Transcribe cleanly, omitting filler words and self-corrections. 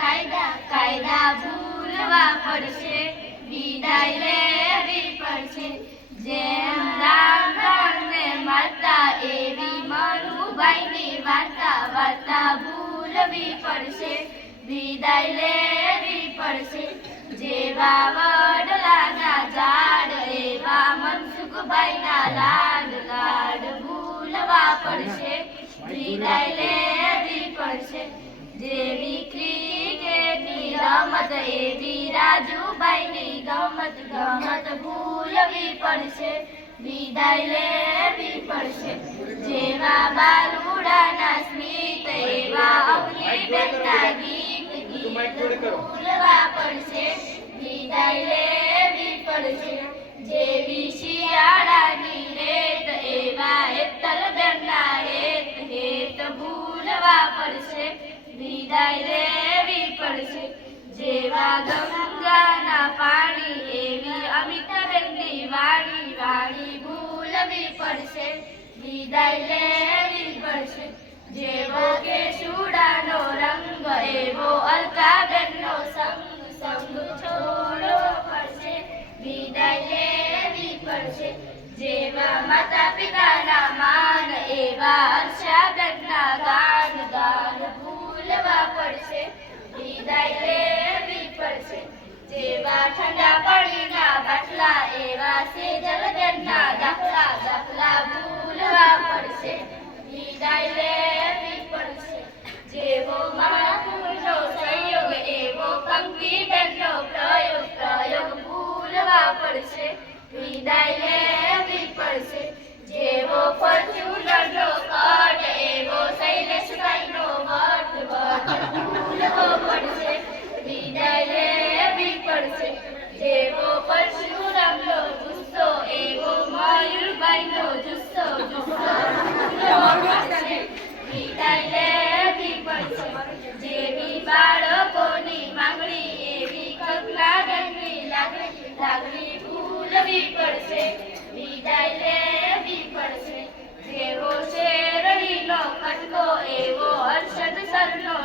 કાયદા ભૂલવા પડશે, વિદાય લેવી પડશે. જેમ રાવણને મારતા એવી મનુભાઈની વાર્તા ભૂલવી પડશે, વિદાય લેવી પડશે. જેવા વડલાના ઝાડ એવા મનસુખભાઈના લાડ ભૂલવા પડશે, વિદાય લેવી પડશે. જેવી ક્રિકેટની રમત એવી રાજુભાઈની ગમત ભૂલવી પડશે, વિદાય લેવી પડશે. જેવા બાલુડાના સ્મિત એવા અવનીબેનના ગીત ભૂલવા પડશે, વિદાય લેવી પડશે. જેવી શિયાળાની રેત એવા હેતલબેનના હેત ભૂલવા પડશે, વિદાય લેવી પડશે. જેવા ગંગાના પાણી એવી અમિતાબેનની વાણી ભૂલવી પડશે, વિદાય લેવી પડશે. જેવો કેસુડાનો રંગ એવો અલકાબેનનો સંગ છોડવો પડશે, વિદાય લેવી પડશે. જેવા માતા પિતાના માન એવા હર્ષાબેનના ગાન ભૂલવા પડશે, વિદાય લેવી પડશે. જેવા ઠંડા પાણીના બાટલા એવા સેજલબેનના દાખલા ભૂલવા પડશે, વિદાય લેવી પડશે. જેવો મહાપુરુષનો સંયોગ એવો પંક્તિબેનનો પ્રયોગ ભૂલવા પડશે, વિદાય લેવી પડશે. જેવો ફોર્ચ્યુનરનો કટ એવો શૈલેષભાઈનો વટ ભૂલવો પડશે, વિદાય લેવી પડશે. જેવો પરશુરામનો જુસ્સો એવો મયુરભાઈનો જુસ્સો ભૂલવો પડશે, વિદાય લેવી પડશે. જેવી બાળકોની માંગણી એવી કલ્પનાબેનની લાગણી ભૂલવી પડશે, વિદાય લેવી પડશે. જેવો શેરડીનો ખટકો એવો હર્ષદ સરનો